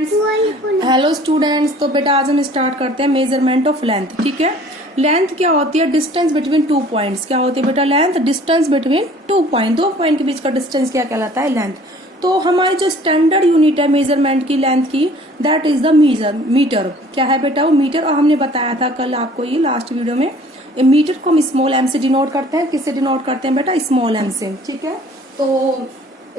Hello students, तो बेटा आज हम स्टार्ट करते हैं मेजरमेंट ऑफ लेंथ। ठीक है, लेंथ क्या होती है? Distance between two points. क्या होती है बेटा? Length distance between two point, दो पॉइंट के बीच का डिस्टेंस क्या कहलाता है? लेंथ। तो हमारी जो स्टैंडर्ड यूनिट है मेजरमेंट की लेंथ की, दैट इज द मीटर। क्या है बेटा? वो मीटर। और हमने बताया था कल आपको ये लास्ट वीडियो में, मीटर को हम स्मॉल एम से डिनोट करते हैं। किससे डिनोट करते हैं बेटा? स्मॉल एम से। ठीक है, तो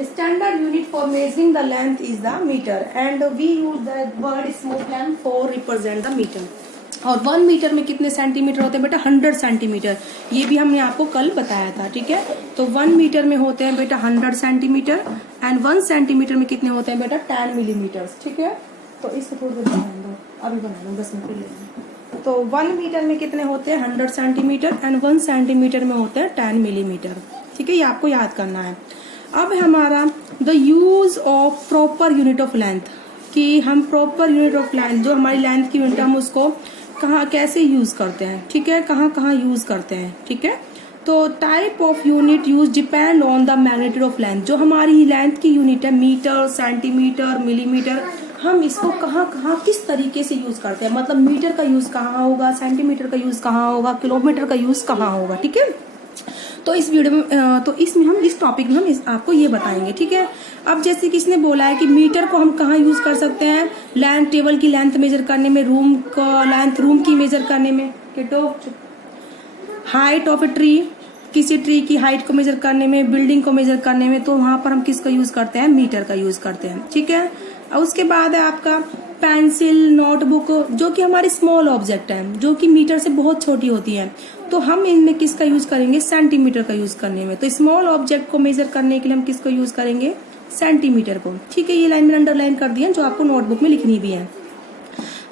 standard unit for measuring the length is the meter and we use the word small m for represent the meter। और 1 मीटर में कितने सेंटीमीटर होते हैं बेटा? 100 सेंटीमीटर। ये भी हमने आपको कल बताया था। ठीक है, तो 1 मीटर में होते हैं बेटा 100 सेंटीमीटर एंड 1 सेंटीमीटर में कितने होते हैं बेटा? 10 मिलीमीटर। ठीक है, तो इसको थोड़ा सा ध्यान दो, अभी बना लो 10 मिनट ले। तो 1 मीटर में कितने होते हैं? 100 सेंटीमीटर एंड 1 सेंटीमीटर में होते हैं 10 मिलीमीटर। ठीक है, ये आपको याद करना है। अब हमारा the use of proper unit of length, कि हम प्रॉपर यूनिट ऑफ लेंथ, जो हमारी लेंथ की यूनिट, हम उसको कहाँ कैसे यूज करते हैं? ठीक है, कहाँ कहाँ यूज करते हैं? ठीक है, तो type of unit use depend on the magnitude of length. जो हमारी लेंथ की यूनिट है, मीटर, सेंटीमीटर, मिलीमीटर, हम इसको कहाँ कहाँ किस तरीके से यूज करते हैं। मतलब मीटर का यूज कहाँ होगा, सेंटीमीटर का यूज कहाँ होगा, किलोमीटर का यूज कहाँ होगा। ठीक है, तो इस वीडियो में तो इसमें हम इस टॉपिक में हम आपको ये बताएंगे। ठीक है, अब जैसे किसने बोला है कि मीटर को हम कहाँ यूज कर सकते हैं? लेंथ, टेबल की लेंथ मेजर करने में, रूम का लेंथ, रूम की मेजर करने में, हाइट ऑफ ए ट्री, किसी ट्री की हाइट को मेजर करने में, बिल्डिंग को मेजर करने में, तो वहां पर हम किसका यूज करते हैं? मीटर का यूज करते हैं। ठीक है, और उसके बाद है आपका पेंसिल, नोटबुक, जो कि हमारी स्मॉल ऑब्जेक्ट है, जो कि मीटर से बहुत छोटी होती है, तो हम इनमें किसका यूज करेंगे? सेंटीमीटर का यूज करने में। तो स्मॉल ऑब्जेक्ट को मेजर करने के लिए हम किसको यूज करेंगे? सेंटीमीटर को। ठीक है, ये लाइन में अंडरलाइन कर दिया, जो आपको नोटबुक में लिखनी भी है।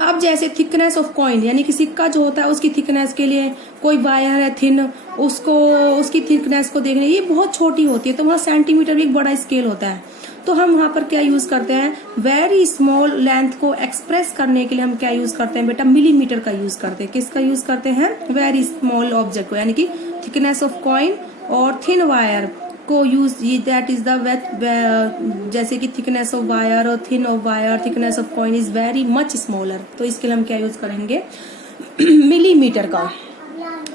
अब जैसे थिकनेस ऑफ कॉइन, यानी कि सिक्का जो होता है उसकी थिकनेस के लिए, कोई वायर है थिन, उसको उसकी थिकनेस को देखने, ये बहुत छोटी होती है, तो वहाँ सेंटीमीटर भी एक बड़ा स्केल होता है। तो हम वहां पर क्या यूज करते हैं? वेरी स्मॉल लेंथ को एक्सप्रेस करने के लिए हम क्या यूज करते हैं बेटा? मिलीमीटर का यूज करते हैं। किसका यूज करते हैं? वेरी स्मॉल ऑब्जेक्ट को, यानी कि थिकनेस ऑफ कॉइन और थिन वायर को यूज, दैट इज द, जैसे कि थिकनेस ऑफ वायर और thin of wire, thickness of coin is very much smaller, तो इसके लिए हम क्या यूज करेंगे? मिलीमीटर का।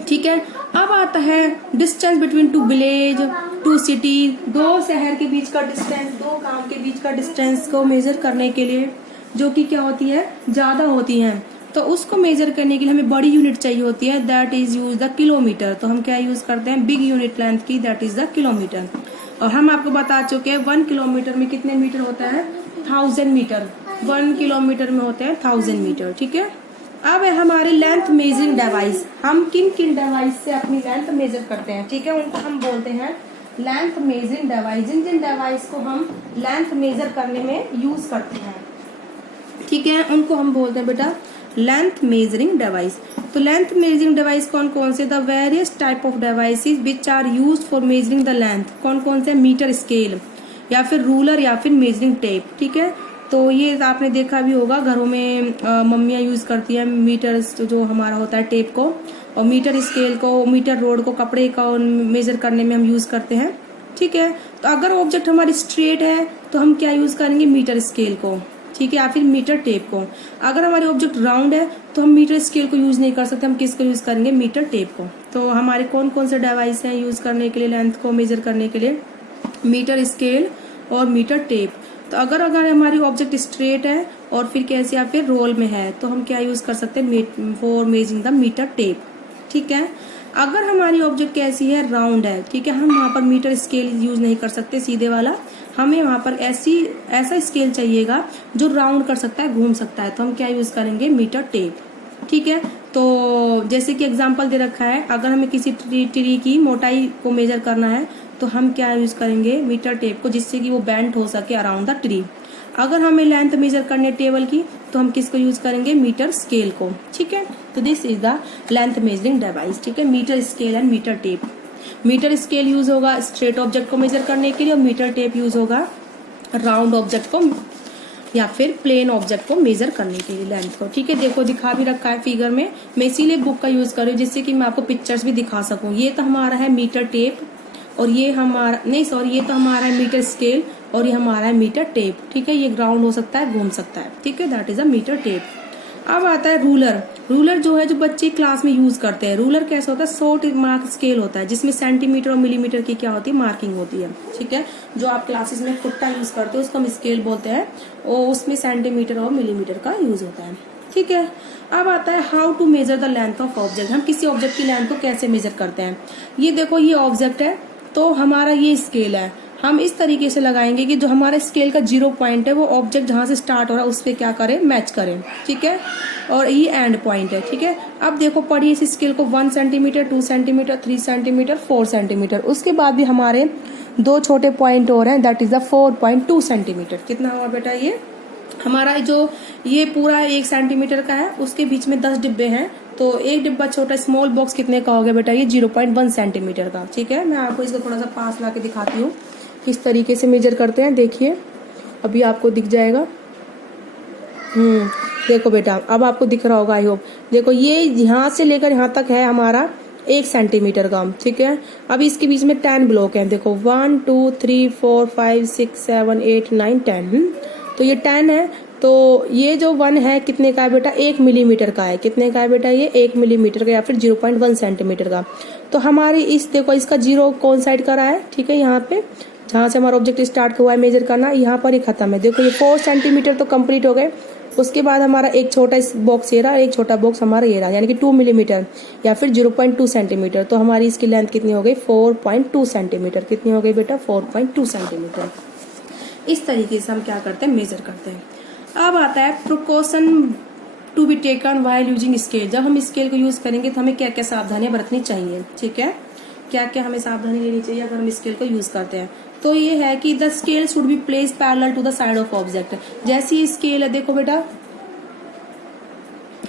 ठीक है, अब आता है distance between two village, two city, दो शहर के बीच का डिस्टेंस, दो गांव के बीच का डिस्टेंस को मेजर करने के लिए, जो कि क्या होती है? ज्यादा होती है, तो उसको मेजर करने के लिए हमें बड़ी यूनिट चाहिए होती है, that is use the kilometre. तो हम क्या यूज करते हैं? बिग यूनिट लेंथ की, दैट इज द किलोमीटर। और हम आपको बता चुके हैं 1 किलोमीटर में कितने मीटर होता है? 1000 मीटर। 1 किलोमीटर में होते हैं 1000 मीटर। ठीक है, अब है हमारी लेंथ मेजरिंग डिवाइस। हम किन किन डिवाइस से अपनी लेंथ मेजर करते हैं? ठीक है, उनको हम बोलते हैं लेंथ मेजरिंग डिवाइस। जिन जिन डिवाइस को हम लेंथ मेजर करने में यूज करते हैं, ठीक है, उनको हम बोलते हैं बेटा लेंथ मेजरिंग डिवाइस। तो लेंथ मेजरिंग डिवाइस कौन कौन से? The various type of devices which are used for measuring the length. कौन कौन से? मीटर स्केल, या फिर रूलर, या फिर मेजरिंग टेप। ठीक है, तो ये आपने देखा भी होगा, घरों में मम्मियाँ यूज करती हैं मीटर, जो हमारा होता है टेप को, और मीटर स्केल को, मीटर रोड को, कपड़े का मेजर करने में हम यूज करते हैं। ठीक है, तो अगर ऑब्जेक्ट हमारी स्ट्रेट है तो हम क्या यूज करेंगे? मीटर स्केल को। ठीक है, या फिर मीटर टेप को। अगर हमारे ऑब्जेक्ट राउंड है तो हम मीटर स्केल को यूज नहीं कर सकते, हम किसको यूज करेंगे? मीटर टेप को। तो हमारे कौन कौन से डिवाइस हैं यूज करने के लिए लेंथ को मेजर करने के लिए? मीटर स्केल और मीटर टेप। तो अगर हमारी ऑब्जेक्ट स्ट्रेट है और फिर कैसे, या फिर रोल में है, तो हम क्या यूज कर सकते हैं? For measuring the metre tape. ठीक है, अगर हमारी ऑब्जेक्ट कैसी है? राउंड है। ठीक है, हम वहां पर मीटर स्केल यूज नहीं कर सकते सीधे वाला, हमें वहां पर ऐसा स्केल चाहिएगा जो राउंड कर सकता है, घूम सकता है, तो हम क्या यूज करेंगे? Metre tape. ठीक है, तो जैसे कि एग्जांपल दे रखा है, अगर हमें किसी ट्री की मोटाई को मेजर करना है तो हम क्या यूज करेंगे? मीटर टेप को, जिससे कि वो बेंड हो सके अराउंड द ट्री। अगर हमें लेंथ मेजर करनी है टेबल की, तो हम किसको यूज करेंगे? मीटर स्केल को। ठीक है, तो this is the length measuring device. ठीक है, metre scale and metre tape. Metre scale use होगा स्ट्रेट ऑब्जेक्ट को मेजर करने के लिए, और मीटर टेप यूज होगा राउंड ऑब्जेक्ट को या फिर प्लेन ऑब्जेक्ट को मेजर करने के लिए लेंथ को। ठीक है, देखो दिखा भी रखा है फिगर में, मैं इसीलिए बुक का यूज कर रही हूँ जिससे कि मैं आपको पिक्चर्स भी दिखा सकूं। ये तो हमारा है मीटर टेप, और ये हमारा नहीं सॉरी ये तो हमारा है मीटर स्केल, और ये हमारा है मीटर टेप, ठीक है। ये ग्राउंड हो सकता है, घूम सकता है, ठीक है, that is a metre tape. अब आता है रूलर। रूलर जो है जो बच्चे क्लास में यूज करते हैं। रूलर कैसा होता है, 100 मार्क स्केल होता है जिसमें सेंटीमीटर और मिलीमीटर की क्या होती है, मार्किंग होती है, ठीक है। जो आप क्लासेस में फुट्टा यूज करते हो उसको हम स्केल बोलते हैं, और उसमें सेंटीमीटर और मिलीमीटर का यूज होता है, ठीक है। अब आता है how to measure the length of object. हम किसी ऑब्जेक्ट की लेंथ को कैसे मेजर करते हैं। ये देखो, ये ऑब्जेक्ट है तो हमारा ये स्केल है, हम इस तरीके से लगाएंगे कि जो हमारे स्केल का 0 पॉइंट है वो ऑब्जेक्ट जहां से स्टार्ट हो रहा है उस पर क्या करें, मैच करें, ठीक है। और ये एंड पॉइंट है, ठीक है। अब देखो पढ़िए इस स्केल को 1 सेंटीमीटर, 2 सेंटीमीटर, 3 सेंटीमीटर, 4 सेंटीमीटर। उसके बाद भी हमारे 2 छोटे पॉइंट और हैं, दैट इज द 4.2 सेंटीमीटर। कितना हुआ बेटा, ये हमारा जो ये पूरा 1 सेंटीमीटर का है, उसके बीच में 10 डिब्बे हैं, तो एक डिब्बा छोटा स्मॉल बॉक्स कितने का हो गया बेटा, ये 0.1 सेंटीमीटर का, ठीक है। मैं आपको इसको थोड़ा सा पास ला के दिखाती हूँ किस तरीके से मेजर करते हैं। देखिए अभी आपको दिख जाएगा। देखो बेटा, अब आपको दिख रहा होगा आई होप। देखो ये यहाँ से लेकर यहाँ तक है हमारा 1 सेंटीमीटर का, ठीक है। अब इसके बीच में 10 ब्लॉक हैं। देखो 1 2 3 4 5 6 7 8 9 10। तो ये 10 है, तो ये जो 1 है कितने का है बेटा, 1 मिलीमीटर का है। कितने का है बेटा, ये 1 मिलीमीटर का या फिर 0.1 सेंटीमीटर का। तो हमारी इस देखो इसका 0 कौन साइड का रहा है, ठीक है। यहाँ पे जहां से हमारा ऑब्जेक्ट स्टार्ट हुआ है मेजर करना, यहाँ पर ही खत्म है। देखो ये 4 सेंटीमीटर तो कंप्लीट हो गए। उसके बाद हमारा एक छोटा बॉक्स ये रहा, एक छोटा बॉक्स हमारा ये रहा, यानी कि 2 मिलीमीटर या फिर 0.2 सेंटीमीटर। तो हमारी इसकी लेंथ कितनी हो गई, 4.2 सेंटीमीटर। कितनी हो गई बेटा, 4.2 सेंटीमीटर। इस तरीके से हम क्या करते हैं, मेजर करते हैं। अब आता है precaution to be taken while using scale. जब हम स्केल को यूज करेंगे तो हमें क्या क्या सावधानियां बरतनी चाहिए, ठीक है। क्या क्या हमें सावधानी लेनी चाहिए अगर हम स्केल को यूज करते हैं। तो ये है कि the scale should be place parallel to the side of object. जैसी स्केल है, देखो बेटा,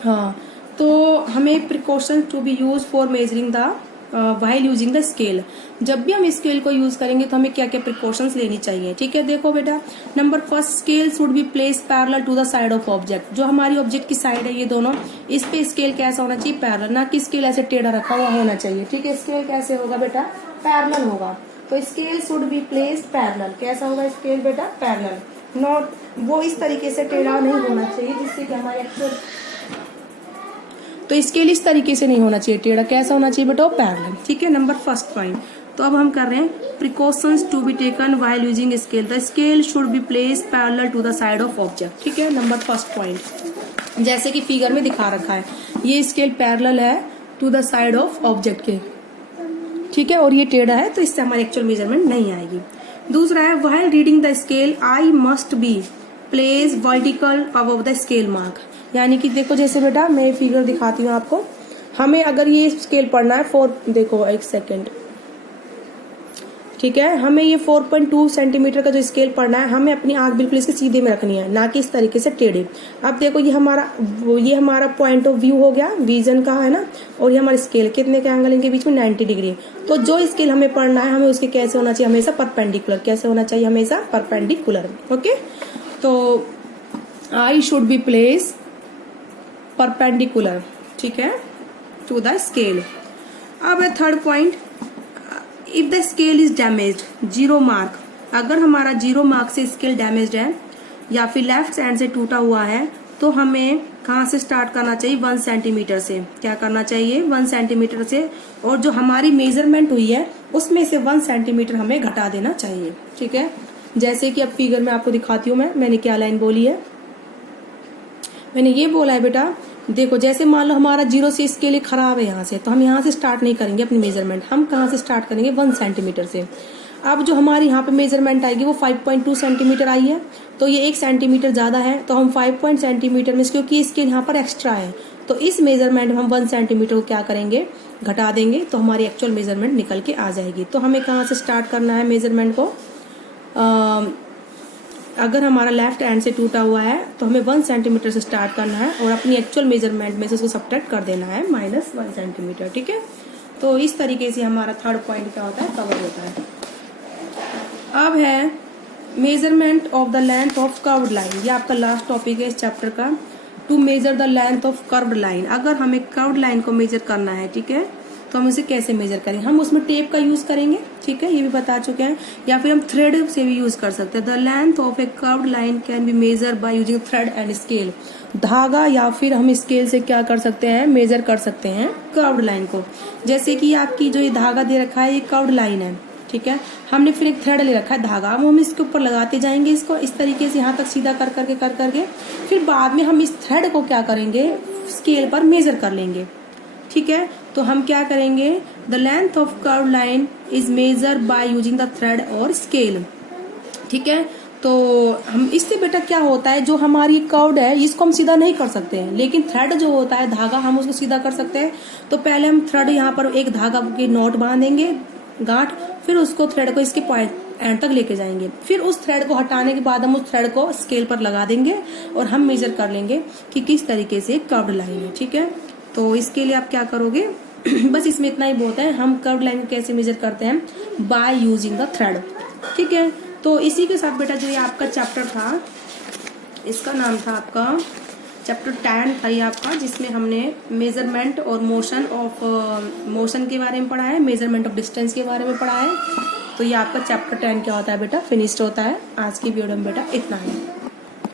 हाँ, तो हमें precaution to be use for measuring the while using the scale. जब भी हम स्केल को यूज करेंगे तो हमें क्या क्या प्रिकॉशंस लेनी चाहिए, ठीक है। देखो बेटा, number first, scale should be place parallel to the side of object. जो हमारी ऑब्जेक्ट की साइड है ये दोनों, इस पे स्केल कैसा होना चाहिए, पैरेलल, ना कि स्केल ऐसे टेढ़ा रखा हुआ होना चाहिए, ठीक है। स्केल कैसे होगा बेटा, पैरेलल होगा। तो scale should be placed parallel. कैसा होगा स्केल बेटा, पैरेलल, नॉट वो इस तरीके से टेढ़ा नहीं होना चाहिए जिससे कि हमारे एक्चुअल, तो स्केल इस तरीके से नहीं होना चाहिए टेढ़ा। कैसा होना चाहिए बेटा, पैरेलल, ठीक है। Number first point. तो अब हम कर रहे हैं precautions to be taken while using scale. The scale should be placed parallel to the side of object, ठीक है। नंबर फर्स्ट पॉइंट, जैसे कि फिगर में दिखा रखा है, ये स्केल पैरेलल है to the side of object के, ठीक है, और ये टेढ़ा है तो इससे हमारी एक्चुअल मेजरमेंट नहीं आएगी। दूसरा है while reading the scale I must be place vertical above the scale mark. यानी कि देखो जैसे बेटा मैं फिगर दिखाती हूँ आपको, हमें अगर ये स्केल पढ़ना है 4, देखो एक सेकेंड, ठीक है, हमें ये 4.2 सेंटीमीटर का जो स्केल पढ़ना है, हमें अपनी आंख बिल्कुल इसके सीधे में रखनी है, ना कि इस तरीके से टेढ़े। अब देखो ये हमारा पॉइंट ऑफ व्यू हो गया, विजन का है ना, और ये हमारा स्केल कितने के एंगल इनके बीच में 90 डिग्री। तो जो स्केल हमें पढ़ना है हमें उसके कैसे होना चाहिए, हमेशा परपेंडिकुलर। कैसे होना चाहिए, हमेशा परपेंडिकुलर, ओके। तो I should be place perpendicular, ठीक है, टू द स्केल। अब है third point, if the scale is damaged, 0 mark. अगर हमारा 0 मार्क से स्केल डैमेज्ड है या फिर लेफ्ट हैंड से टूटा हुआ है, तो हमें कहाँ से स्टार्ट करना चाहिए, 1 सेंटीमीटर से। क्या करना चाहिए, 1 सेंटीमीटर से, और जो हमारी मेजरमेंट हुई है उसमें से 1 सेंटीमीटर हमें घटा देना चाहिए, ठीक है। जैसे कि अब फिगर में आपको दिखाती हूँ मैंने क्या लाइन बोली है। मैंने ये बोला है बेटा, देखो जैसे मान लो हमारा 0 से स्केल खराब है यहाँ से, तो हम यहाँ से स्टार्ट नहीं करेंगे अपनी मेजरमेंट, हम कहाँ से स्टार्ट करेंगे, 1 सेंटीमीटर से। अब जो हमारी यहाँ पे मेजरमेंट आएगी वो 5.2 सेंटीमीटर आई है, तो ये 1 सेंटीमीटर ज्यादा है, तो हम 5 सेंटीमीटर में, क्योंकि स्केल यहाँ पर एक्स्ट्रा है, तो इस मेजरमेंट में हम 1 सेंटीमीटर को क्या करेंगे, घटा देंगे, तो हमारी एक्चुअल मेजरमेंट निकल के आ जाएगी। तो हमें कहाँ से स्टार्ट करना है मेजरमेंट को, अगर हमारा लेफ्ट हैंड से टूटा हुआ है तो हमें 1 सेंटीमीटर से स्टार्ट करना है और अपनी एक्चुअल मेजरमेंट में से उसको सब्ट्रैक्ट कर देना है -1 सेंटीमीटर, ठीक है। तो इस तरीके से हमारा थर्ड पॉइंट क्या होता है, कवर होता है। अब है measurement of the length of curved line. ये आपका लास्ट टॉपिक है इस चैप्टर का, to measure the length of curved line. अगर हमें कर्व्ड लाइन को मेजर करना है, ठीक है, तो तो हम उसे कैसे मेजर करेंगे, हम उसमें टेप का यूज करेंगे, ठीक है, ये भी बता चुके हैं, या फिर हम थ्रेड से भी यूज कर सकते हैं। The length of A curved line can be measure by using thread and scale, धागा या फिर हम स्केल से क्या कर सकते हैं, मेजर कर सकते हैं कर्व्ड लाइन को। जैसे कि आपकी जो ये धागा दे रखा है ये कर्व्ड लाइन है, ठीक है, हमने फिर एक थ्रेड ले रखा है धागा, अब हम इसके ऊपर लगाते जाएंगे इसको इस तरीके से यहाँ तक सीधा कर करके फिर बाद में हम इस थ्रेड को क्या करेंगे, स्केल पर मेजर कर लेंगे, ठीक है। तो हम क्या करेंगे, the length of curve line is measure by using the thread और स्केल, ठीक है। तो हम इससे बेटा क्या होता है, जो हमारी कर्व्ड है इसको हम सीधा नहीं कर सकते हैं, लेकिन थ्रेड जो होता है धागा हम उसको सीधा कर सकते हैं। तो पहले हम थ्रेड यहाँ पर एक धागा के नॉट बांधेंगे गांठ, फिर उसको थ्रेड को इसके पॉइंट एंड तक लेके जाएंगे, फिर उस थ्रेड को हटाने के बाद हम उस थ्रेड को स्केल पर लगा देंगे और हम मेजर कर लेंगे कि किस तरीके से कर्व्ड लाइन है, ठीक है। तो इसके लिए आप क्या करोगे बस इसमें इतना ही बहुत है, हम कर्व्ड लाइन को कैसे मेजर करते हैं, बाय यूजिंग द थ्रेड, ठीक है। तो इसी के साथ बेटा जो ये आपका चैप्टर था, इसका नाम था आपका चैप्टर 10 था ये आपका, जिसमें हमने मेजरमेंट और मोशन के बारे में पढ़ा है, मेजरमेंट ऑफ डिस्टेंस के बारे में पढ़ा है। तो ये आपका चैप्टर 10 क्या होता है बेटा, फिनिश्ड होता है। आज की वीडियो में बेटा इतना है।